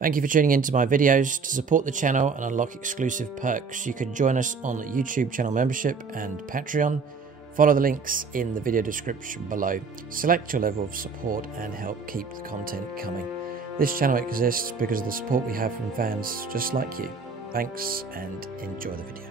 Thank you for tuning into my videos. To support the channel and unlock exclusive perks, you can join us on YouTube channel membership and Patreon. Follow the links in the video description below. Select your level of support and help keep the content coming. This channel exists because of the support we have from fans just like you. Thanks and enjoy the video.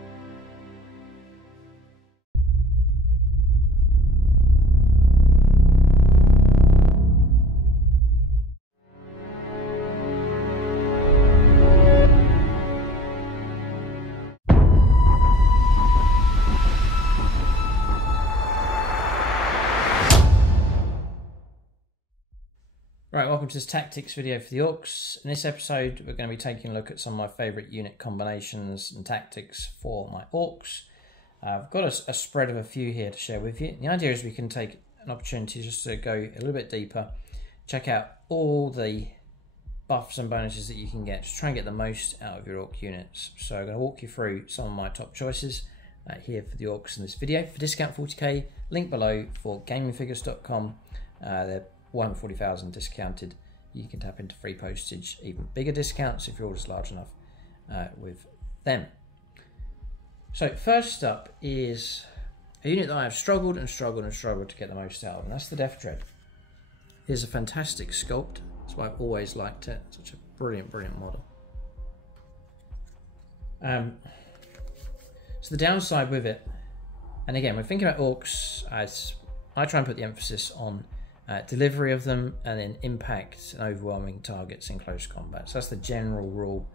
Right, welcome to this tactics video for the Orks. In this episode, we're going to be taking a look at some of my favourite unit combinations and tactics for my Orks. I've got a spread of a few here to share with you. The idea is we can take an opportunity just to go a little bit deeper, check out all the buffs and bonuses that you can get, just try and get the most out of your Ork units. So I'm going to walk you through some of my top choices here for the Orks in this video. For discount 40k, link below for gamingfigures.com. They're Warhammer 40,000 discounted. You can tap into free postage, even bigger discounts if your order's large enough with them. So first up is a unit that I have struggled to get the most out of, and that's the Death Dread. Here's a fantastic sculpt. That's why I've always liked it. Such a brilliant model. So the downside with it, and again, we're thinking about Orks as I try and put the emphasis on delivery of them and then impact and overwhelming targets in close combat. So that's the general rule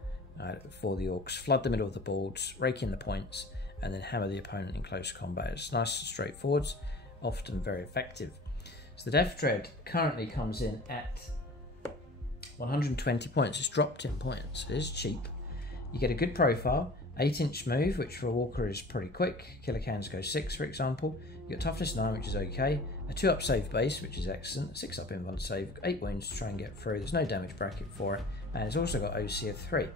for the Orks. Flood the middle of the boards, rake in the points, and then hammer the opponent in close combat. It's nice and straightforward, often very effective. So the Death Dread currently comes in at 120 points. It's dropped in points. It is cheap. You get a good profile, 8-inch move, which for a walker is pretty quick. Killer cans go 6, for example. You've got toughness 9, which is okay. A 2-up save base, which is excellent. 6-up invuln save, 8 wounds to try and get through. There's no damage bracket for it, and it's also got OC of 3.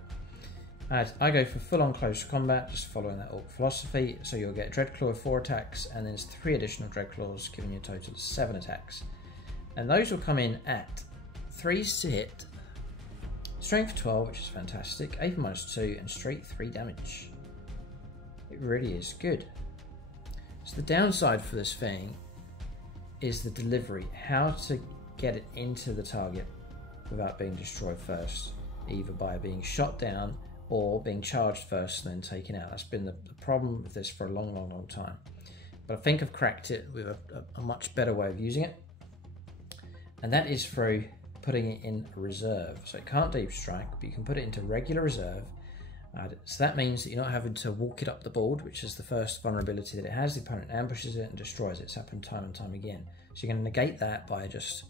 I go for full-on close combat, just following that Ork philosophy. So you'll get Dreadclaw of 4 attacks, and then there's 3 additional Dreadclaws, giving you a total of 7 attacks. And those will come in at 3 sit, strength 12, which is fantastic, AP -2, and straight 3 damage. It really is good. So the downside for this thing is the delivery, how to get it into the target without being destroyed first, either by being shot down or being charged first and then taken out. That's been the problem with this for a long time. But I think I've cracked it with a much better way of using it, and that is through putting it in reserve. So it can't deep strike, but you can put it into regular reserve. So that means that you're not having to walk it up the board, which is the first vulnerability that it has. The opponent ambushes it and destroys it. It's happened time and time again. So you're going to negate that by just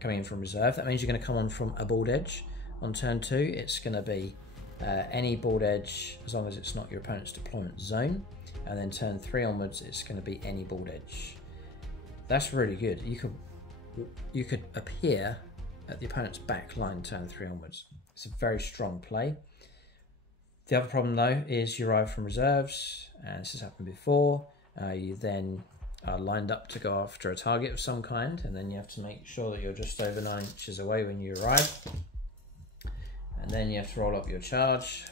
coming in from reserve. That means you're going to come on from a board edge. On turn 2, it's going to be any board edge as long as it's not your opponent's deployment zone. And then turn 3 onwards, it's going to be any board edge. That's really good. You could appear at the opponent's back line turn 3 onwards. It's a very strong play. The other problem though is you arrive from reserves, and this has happened before. You then are lined up to go after a target of some kind, and then you have to make sure that you're just over 9 inches away when you arrive. And then you have to roll up your charge.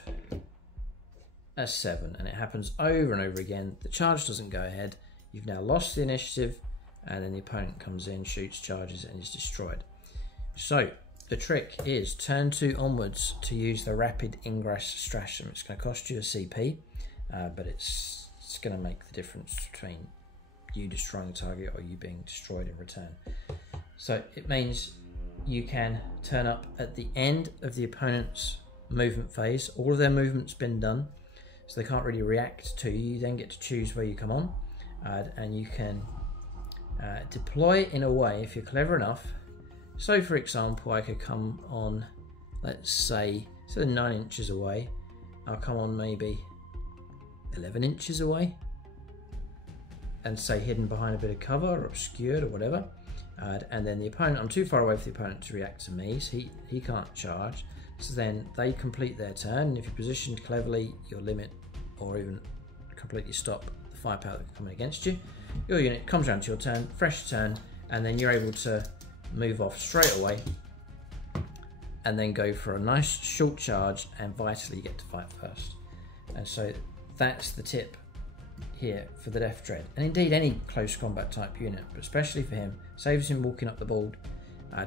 That's 7, and it happens over and over again. The charge doesn't go ahead. You've now lost the initiative, and then the opponent comes in, shoots, charges, and is destroyed. So the trick is turn 2 onwards to use the rapid ingress stratagem. It's going to cost you a CP, but it's going to make the difference between you destroying the target or you being destroyed in return. So it means you can turn up at the end of the opponent's movement phase. All of their movement's been done, so they can't really react to you. You then get to choose where you come on, and you can deploy in a way, if you're clever enough. So for example, I could come on, let's say, instead of 9 inches away, I'll come on maybe 11 inches away and say hidden behind a bit of cover or obscured or whatever. And then the opponent, I'm too far away for the opponent to react to me, so he can't charge. So then they complete their turn, and if you're positioned cleverly, you'll limit or even completely stop the firepower that's coming against you. Your unit comes around to your turn, fresh turn, and then you're able to move off straight away and then go for a nice short charge and vitally get to fight first. And so that's the tip here for the Death Dread, and indeed any close combat type unit, but especially for him, saves him walking up the board.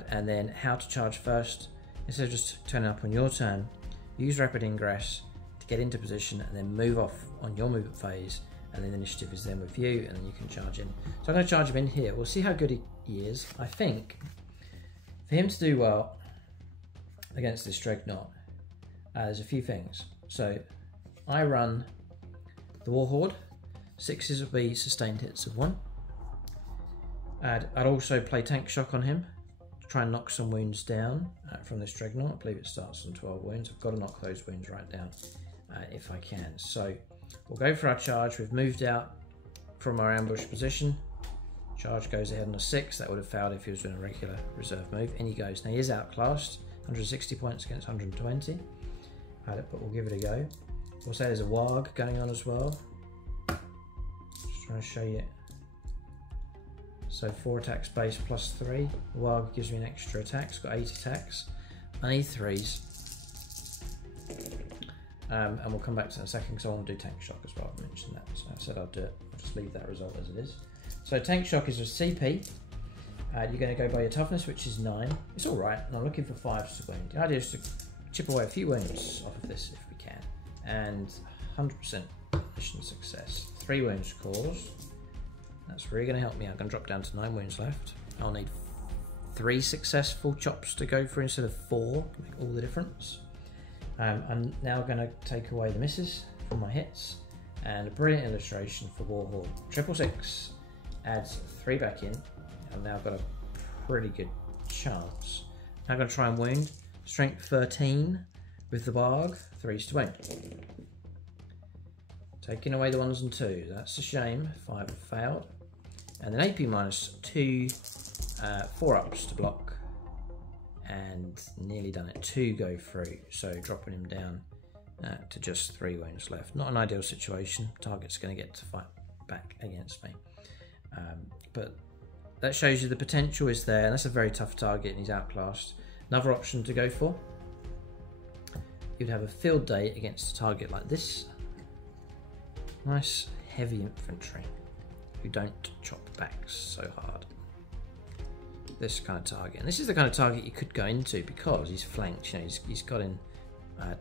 And then how to charge first, instead of just turning up on your turn, use rapid ingress to get into position and then move off on your movement phase, and then the initiative is then with you, and then you can charge in. So I'm going to charge him in here. We'll see how good he is. I think for him to do well against this Dreadnought, there's a few things. So I run the Warhorde. 6s will be sustained hits of 1. I'd also play Tank Shock on him to try and knock some wounds down from this Dreadnought. I believe it starts on 12 wounds. I've got to knock those wounds right down if I can. So we'll go for our charge. We've moved out from our ambush position. Charge goes ahead on a 6. That would have failed if he was doing a regular reserve move. In he goes. Now he is outclassed. 160 points against 120. But we'll give it a go. We'll say there's a WAAAGH going on as well. Just trying to show you. So 4 attacks base plus 3. WAAAGH gives me an extra attack. It's got 8 attacks. I need 3s. And we'll come back to that in a second because I want to do Tank Shock as well. I mentioned that. So I said I'll do it. I'll just leave that result as it is. So Tank Shock is a CP. You're going to go by your toughness, which is 9. It's alright, and I'm looking for 5s to wound. The idea is to chip away a few wounds off of this if we can. And 100% mission success. 3 wounds caused. That's really going to help me out. I'm going to drop down to 9 wounds left. I'll need 3 successful chops to go for instead of 4. Make all the difference. I'm now going to take away the misses from my hits. And a brilliant illustration for Warhorde. 666 adds 3 back in. I've now got a pretty good chance. Now I'm going to try and wound. Strength 13 with the WAAAGH. 3s to wound. Taking away the 1s and 2s. That's a shame. 5 have failed. And then AP minus 2, 4 ups to block. And nearly done it. 2 go through. So dropping him down to just 3 wounds left. Not an ideal situation. Target's going to get to fight back against me. But that shows you the potential is there. And that's a very tough target and he's outclassed. Another option to go for. You'd have a field day against a target like this. Nice heavy infantry who don't chop backs so hard. This kind of target, and this is the kind of target you could go into because he's flanked. You know, he's got in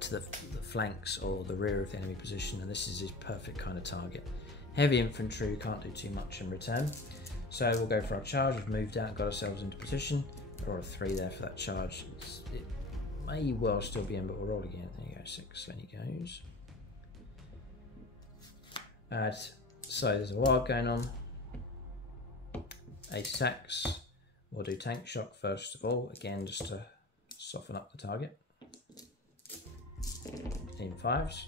to the flanks or the rear of the enemy position, and this is his perfect kind of target. Heavy infantry who can't do too much in return. So we'll go for our charge. We've moved out, got ourselves into position. We'll roll a 3 there for that charge. It may well still be in, but we'll roll again. There you go, 6. Then he goes. So there's a WAAAGH going on. 8 attacks. We'll do Tank Shock first of all, again just to soften up the target. In 5s.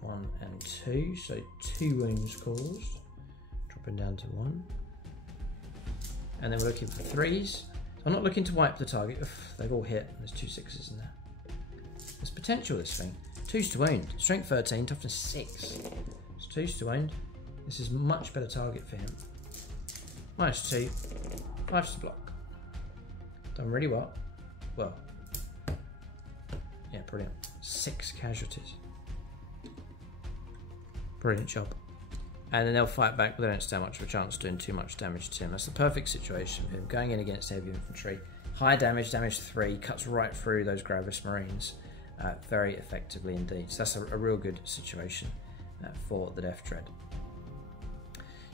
1 and 2, so 2 wounds caused. Dropping down to 1. And then we're looking for 3s. I'm not looking to wipe the target. They've all hit. There's 2 6s in there. There's potential this thing. 2s to wound. Strength 13, toughness 6. It's 2s to wound. This is a much better target for him. Minus 2. 5s to block. Done really well. Well. Yeah, brilliant. 6 casualties. Brilliant job. And then they'll fight back, but they don't stand much of a chance of doing too much damage to him. That's the perfect situation for him. Going in against heavy infantry. High damage, damage 3, cuts right through those Gravis Marines very effectively indeed. So that's a real good situation for the Death Dread.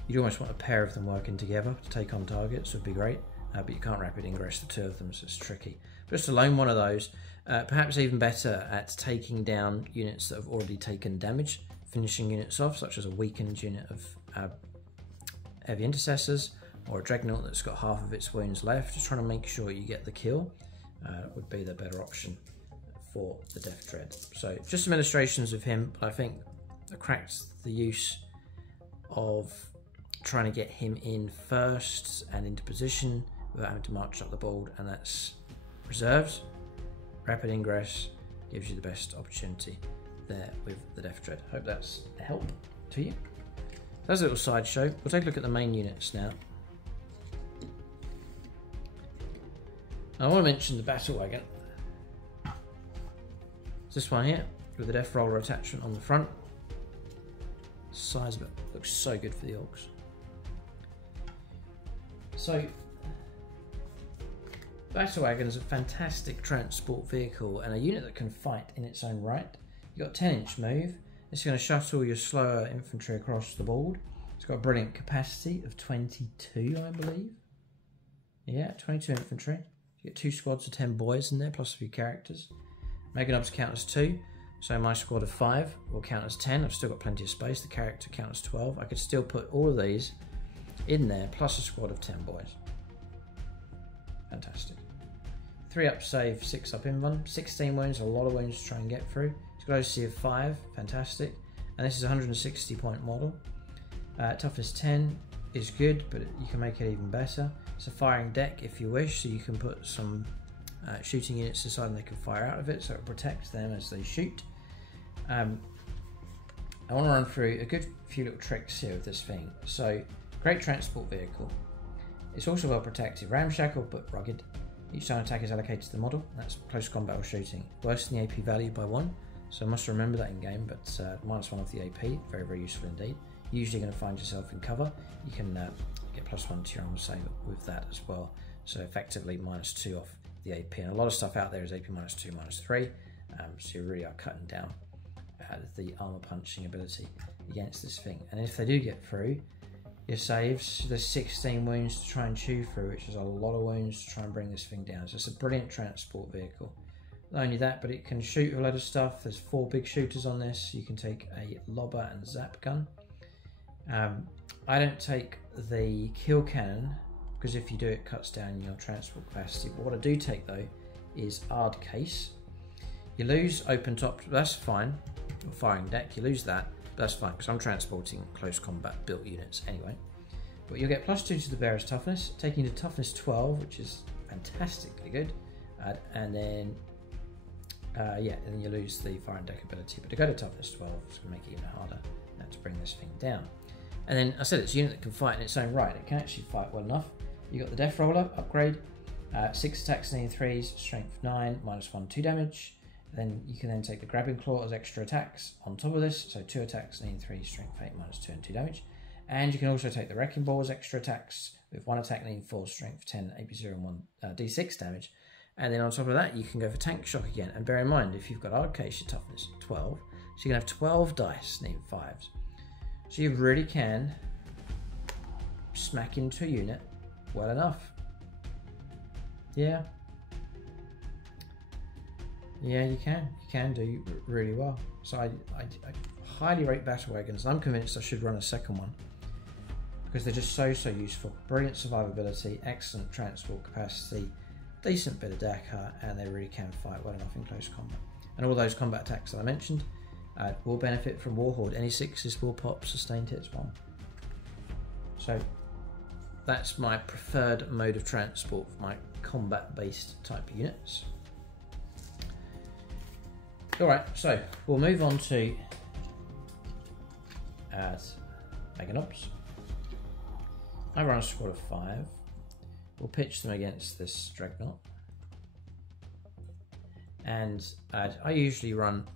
You'd almost want a pair of them working together to take on targets, would be great. But you can't rapid ingress the 2 of them, so it's tricky. But just alone one of those, perhaps even better at taking down units that have already taken damage. Finishing units off, such as a weakened unit of heavy intercessors or a dreadnought that's got half of its wounds left. Just trying to make sure you get the kill would be the better option for the Death Dread. So just some illustrations of him, but I think that cracks the use of trying to get him in first and into position without having to march up the board, and that's reserved. Rapid ingress gives you the best opportunity there with the Death Dread. Hope that's a help to you. That's a little sideshow. We'll take a look at the main units now. I want to mention the battle wagon. This one here with the Death Roller attachment on the front. The size of it looks so good for the Orks. So WAAAGH is a fantastic transport vehicle and a unit that can fight in its own right. You've got a 10-inch move. It's going to shuttle your slower infantry across the board. It's got a brilliant capacity of 22, I believe. Yeah, 22 infantry. You get 2 squads of 10 boys in there, plus a few characters. Mega Nobs count as 2, so my squad of 5 will count as 10. I've still got plenty of space. The character counts as 12. I could still put all of these in there, plus a squad of 10 boys. Fantastic. 3 up save, 6 up invuln. 16 wounds, a lot of wounds to try and get through. It's got OC of 5, fantastic. And this is a 160 point model. Toughness 10 is good, but you can make it even better. It's a firing deck if you wish, so you can put some shooting units aside and they can fire out of it, so it protects them as they shoot. I want to run through a good few little tricks here with this thing. So, great transport vehicle. It's also well protected, ramshackle but rugged. Each time attack is allocated to the model. That's close combat or shooting. Worse than the AP value by 1, so I must remember that in game, but -1 off the AP, very, very useful indeed. Usually going to find yourself in cover. You can get +1 to your armor save with that as well. So effectively -2 off the AP. And a lot of stuff out there is AP -2, -3. So you really are cutting down the armor punching ability against this thing. And if they do get through your saves, there's 16 wounds to try and chew through, which is a lot of wounds to try and bring this thing down. So it's a brilliant transport vehicle. Not only that, but it can shoot a load of stuff. There's 4 big shooters on this. You can take a lobber and zap gun. I don't take the kill cannon because if you do, it cuts down your transport capacity. But what I do take though is ARD case. You lose open top, that's fine. Or firing deck, you lose that, but that's fine because I'm transporting close combat built units anyway. But you'll get +2 to the bearer's toughness, taking you to toughness 12, which is fantastically good. And then yeah, and then you lose the firing deck ability. But to go to toughness 12, it's going to make it even harder to bring this thing down. And then I said it's a unit that can fight in its own right. It can actually fight well enough. You got the Death Roller upgrade, 6 attacks and 3s, strength 9, -1, 2 damage. Then you can then take the Grabbing Claw as extra attacks on top of this, so 2 attacks and 3, strength 8, -2 and 2 damage. And you can also take the Wrecking Ball as extra attacks with 1 attack, 4, strength 10, AP 0 and 1 D6 damage. And then on top of that, you can go for Tank Shock again. And bear in mind, if you've got ARD-case, your toughness 12, so you can have 12 dice, need 5s. So you really can smack into a unit well enough. Yeah. Yeah, you can. You can do really well. So I highly rate WAAAGHs. I'm convinced I should run a second one because they're just so useful. Brilliant survivability, excellent transport capacity, decent bit of decker, and they really can fight well enough in close combat. And all those combat attacks that I mentioned will benefit from Warhorde. Any 6s will pop sustained hits 1. So that's my preferred mode of transport for my combat-based type units. Alright, so we'll move on to Mega Nobs. I run a squad of 5. We'll pitch them against this Dreadnought. And I usually run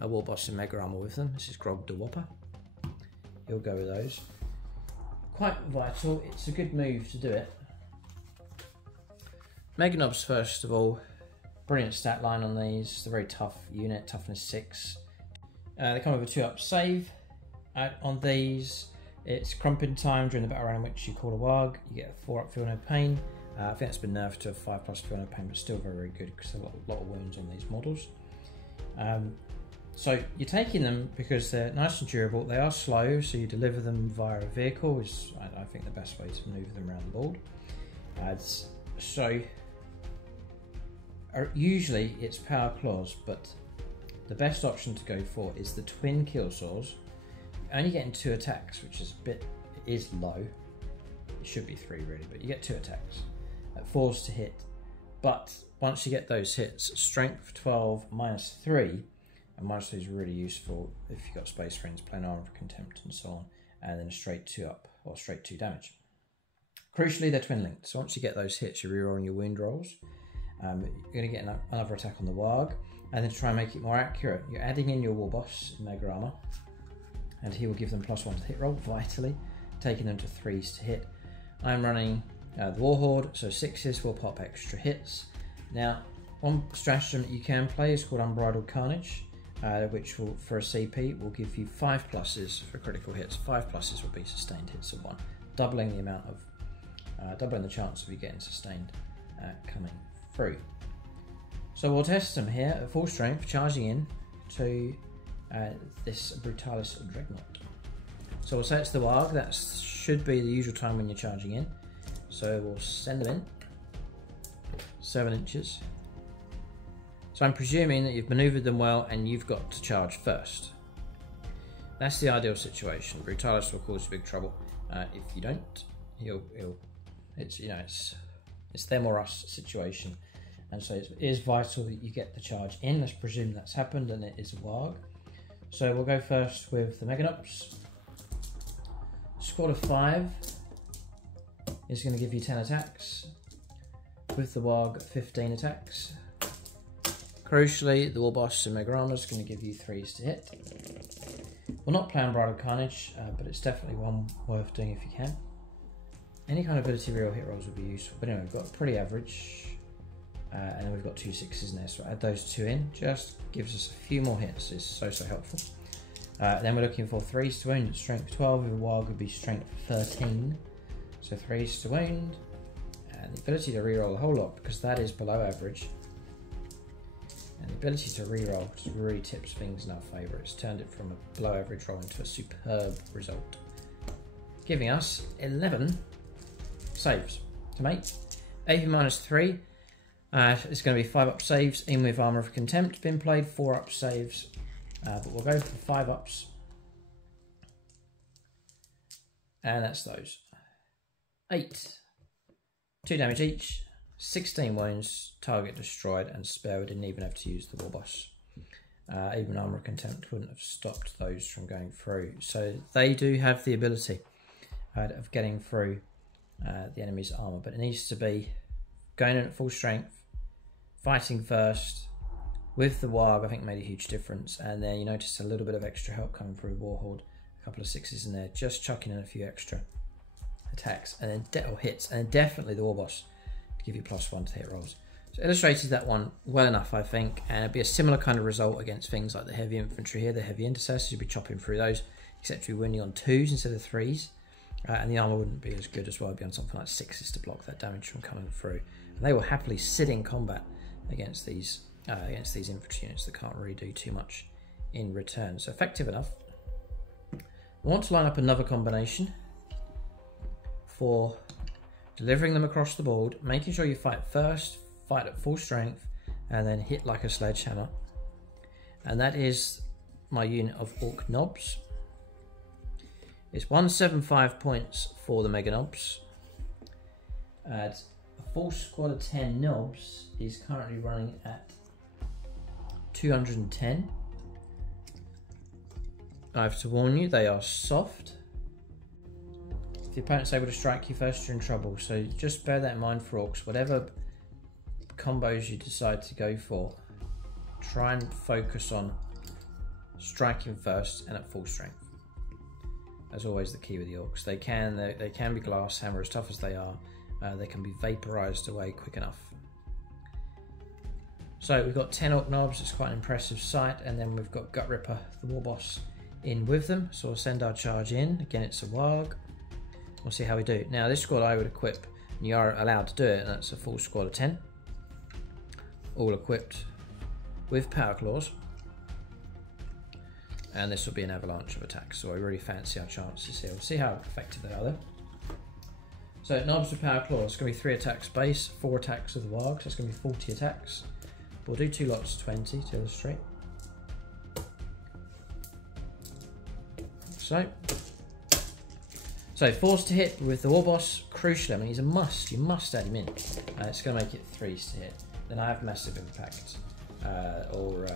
a War Boss in Mega Armor with them. This is Grog the Whopper. He'll go with those. Quite vital. It's a good move to do it. Mega Nobs, first of all. Brilliant stat line on these. It's a very tough unit, toughness 6. They come with a 2-up save. On these, it's Crumping Time during the battle round in which you call a WAAAGH. You get a 4-up Feel No Pain. I think that's been nerfed to a 5+ Feel No Pain, but still very, very good because there's a lot of wounds on these models. So you're taking them because they're nice and durable. They are slow, so you deliver them via a vehicle, which is, I think, the best way to maneuver them around the board. So usually it's power claws, but the best option to go for is the twin kill saws. You're only getting 2 attacks, which is it is low. It should be 3 really, but you get 2 attacks at 4s to hit. But once you get those hits, strength 12 -3, and -3 is really useful if you've got Space Marines, Plain Armor for Contempt and so on, and then a straight 2-up or straight 2 damage. Crucially, they're twin linked, so once you get those hits, you're rerolling your wound rolls. You're going to get another attack on the WAAAGH, and then to try and make it more accurate, you're adding in your war boss in Mega Armor, and he will give them +1 to hit roll, vitally, taking them to 3s to hit. I'm running the Warhorde, so 6s will pop extra hits. Now, one stratagem that you can play is called Unbridled Carnage, which will, for a CP, will give you 5 pluses for critical hits. 5 pluses will be sustained hits of 1, doubling the amount of, doubling the chance of you getting sustained coming through. So we'll test them here at full strength, charging in to this Brutalis Dreadnought. So we'll say it's the WAAAGH. That should be the usual time when you're charging in. So we'll send them in 7 inches. So I'm presuming that you've manoeuvred them well and you've got to charge first. That's the ideal situation. Brutalis will cause you big trouble. If you don't, it's them or us situation. And so it is vital that you get the charge in. Let's presume that's happened and it is a WAAAGH. So we'll go first with the Meganops. Squad of 5 is going to give you 10 attacks. With the WAAAGH, 15 attacks. Crucially, the War Boss in Mega Armor is going to give you 3s to hit. We'll not play Unbridled Carnage, but it's definitely one worth doing if you can. Any kind of ability reroll hit rolls would be useful. But anyway, we've got pretty average. And then we've got 2 6s in there, so add those 2 in, just gives us a few more hits, it's so helpful. Then we're looking for 3s to wound at strength 12, with a WAAAGH would be strength 13. So 3s to wound, and the ability to reroll a whole lot, because that is below average. And the ability to reroll just really tips things in our favour. It's turned it from a below average roll into a superb result. Giving us 11 saves to make. AP -3. It's going to be 5 up saves, in with Armour of Contempt been played, 4 up saves, but we'll go for 5 ups. And that's those. 8. 2 damage each, 16 wounds, target destroyed, and spare. We didn't even have to use the War Boss. Even Armour of Contempt wouldn't have stopped those from going through. So they do have the ability of getting through the enemy's armour, but it needs to be going in at full strength, fighting first. With the WAAAGH, I think made a huge difference, and then you noticed a little bit of extra help coming through Warhorde, a couple of 6s in there, just chucking in a few extra attacks, and then hits, and then definitely the War Boss to give you +1 to hit rolls. So illustrated that one well enough, I think, and it'd be a similar kind of result against things like the heavy infantry here, the heavy intercessors. You'd be chopping through those, except you'd be winning on 2s instead of 3s, and the armour wouldn't be as good as well. It'd be on something like 6s to block that damage from coming through. And they will happily sit in combat against these infantry units that can't really do too much in return. So effective enough. We want to line up another combination for delivering them across the board, making sure you fight first, fight at full strength, and then hit like a sledgehammer. And that is my unit of Orc Knobs. It's 175 points for the Mega Knobs. A full squad of 10 knobs is currently running at 210. I have to warn you, they are soft. If the opponent's able to strike you first, you're in trouble. So just bear that in mind for Orcs. Whatever combos you decide to go for, try and focus on striking first and at full strength. As always, the key with the Orcs. They can be glass hammer, as tough as they are. They can be vaporized away quick enough. So we've got 10 Orc Knobs. It's quite an impressive sight. And then we've got Gut Ripper, the War Boss, in with them. So we'll send our charge in. Again, it's a WAAAGH. We'll see how we do. Now, this squad I would equip, and you are allowed to do it, and that's a full squad of 10. All equipped with Power Claws. And this will be an avalanche of attacks. So I really fancy our chances here. We'll see how effective they are though. So knobs with Power Claws, it's going to be 3 attacks base, 4 attacks with the WAAAGH, so it's going to be 40 attacks. We'll do 2 lots of 20 to illustrate. So forced to hit with the War Boss, crucially, I mean he's a must, you must add him in. It's going to make it 3s to hit. Then I have Massive Impact, or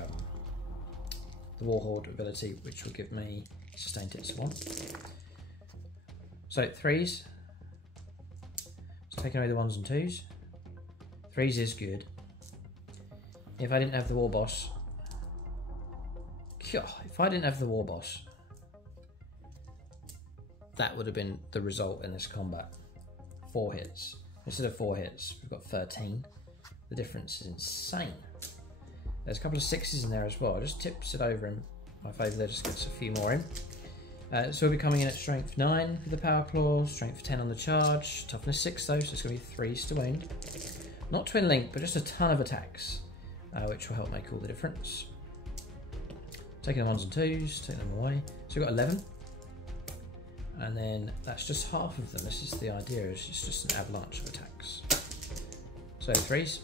the Warhorde ability, which will give me sustained hits of 1. So 3s. Taking away the 1s and 2s. 3s is good. if I didn't have the war boss, that would have been the result in this combat. 4 hits. Instead of 4 hits, we've got 13. The difference is insane. There's a couple of 6s in there as well. Just tips it over in my favour there, just gets a few more in. So we'll be coming in at strength 9 for the power claws, strength 10 on the charge, toughness 6 though, so it's going to be 3s to wound. Not twin link, but just a ton of attacks, which will help make all the difference. Taking the 1s and 2s, taking them away. So we've got 11. And then that's just half of them. This is the idea, it's just an avalanche of attacks. So 3s.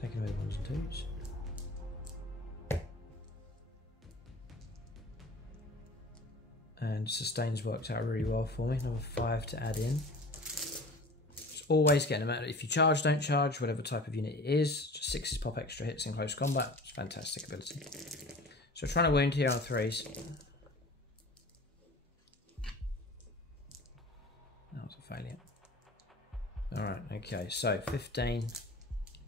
Taking away the 1s and 2s. And sustains worked out really well for me. Number 5 to add in. Just always get, no matter if you charge, don't charge, whatever type of unit it is, just 6s pop extra hits in close combat. It's a fantastic ability. So trying to wound here on 3s. That was a failure. Alright, okay, so 15,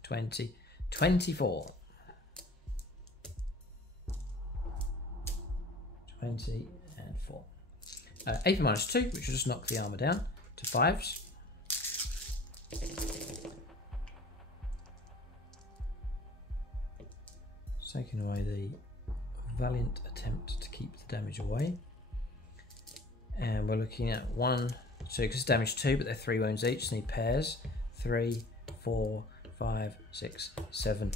20, 24. 20 and 4. 8 for minus 2, which will just knock the armor down to 5s. Taking away the valiant attempt to keep the damage away. And we're looking at 1, 2, because it's damage 2, but they're 3 wounds each, so need pairs. 3, 4, 5, 6, 7,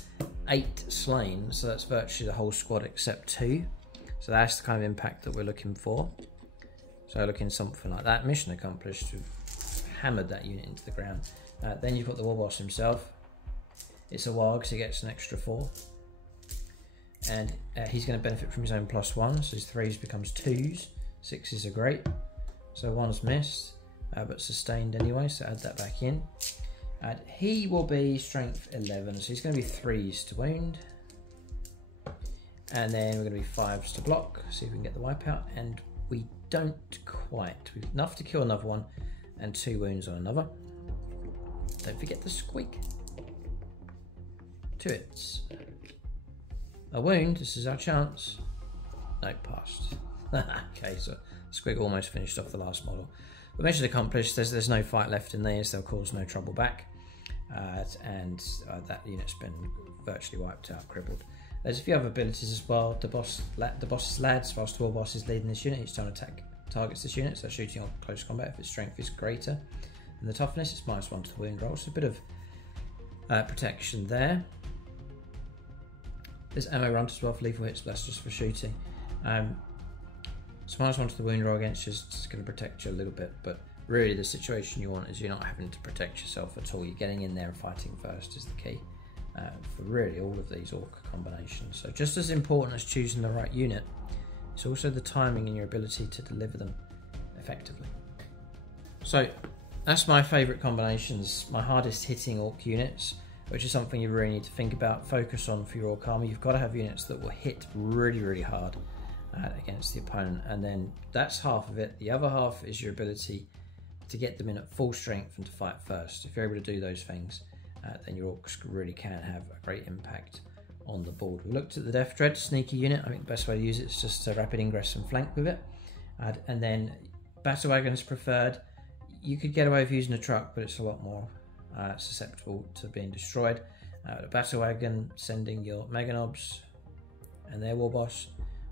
8 slain, so that's virtually the whole squad except 2. So that's the kind of impact that we're looking for. So looking something like that. Mission accomplished. We've hammered that unit into the ground. Then you've got the war boss himself. It's a WAAAGH, so he gets an extra 4. And he's going to benefit from his own +1, so his 3s becomes 2s. 6s are great. So 1's missed, but sustained anyway, so add that back in. And he will be strength 11, so he's going to be 3s to wound. And then we're going to be 5s to block, see if we can get the wipeout. And we don't quite. We've enough to kill another one, and 2 wounds on another. Don't forget the squeak. 2 hits. A wound, this is our chance. No, passed. Okay, so Squig almost finished off the last model. But mission accomplished, there's no fight left in these, they'll cause no trouble back. That unit's been virtually wiped out, crippled. There's a few other abilities as well. The boss's lads, whilst the war boss is leading this unit, each time attack targets this unit, so shooting on close combat if its strength is greater. And the toughness, it's -1 to the wound roll, so a bit of protection there. There's ammo run as well for lethal hits, but that's just for shooting. So -1 to the wound roll against you is just going to protect you a little bit, but really the situation you want is you're not having to protect yourself at all. You're getting in there and fighting first is the key for really all of these Ork combinations. So just as important as choosing the right unit, it's also the timing and your ability to deliver them effectively. So that's my favourite combinations, my hardest hitting Ork units, which is something you really need to think about, focus on for your Ork army. You've got to have units that will hit really, really hard against the opponent, and then that's half of it. The other half is your ability to get them in at full strength and to fight first. If you're able to do those things, then your Orks really can have a great impact on the board. We looked at the Death Dread sneaky unit. I think the best way to use it is just rapid ingress and flank with it. And then Battle Wagon is preferred. You could get away with using a truck, but it's a lot more susceptible to being destroyed. The Battle Wagon, sending your Mega Knobs and their war boss,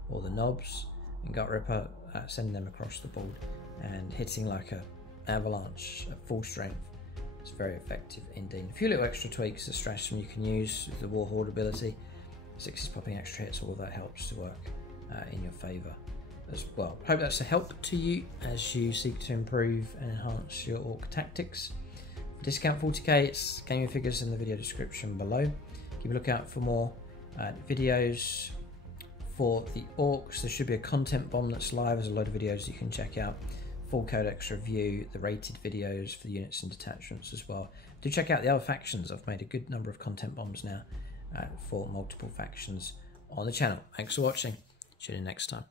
or the Knobs and Gut Ripper, sending them across the board and hitting like a avalanche at full strength. It's very effective indeed. A few little extra tweaks, a stratagem you can use with the War Horde ability. 6 is popping extra hits, all of that helps to work in your favour as well. Hope that's a help to you as you seek to improve and enhance your Ork tactics. For discount 40k, it's gaming figures in the video description below. Keep a lookout for more videos for the Orks. There should be a content bomb that's live. There's a load of videos you can check out. Full Codex review, the rated videos for the units and detachments as well. Do check out the other factions. I've made a good number of content bombs now for multiple factions on the channel. Thanks for watching. Tune in next time.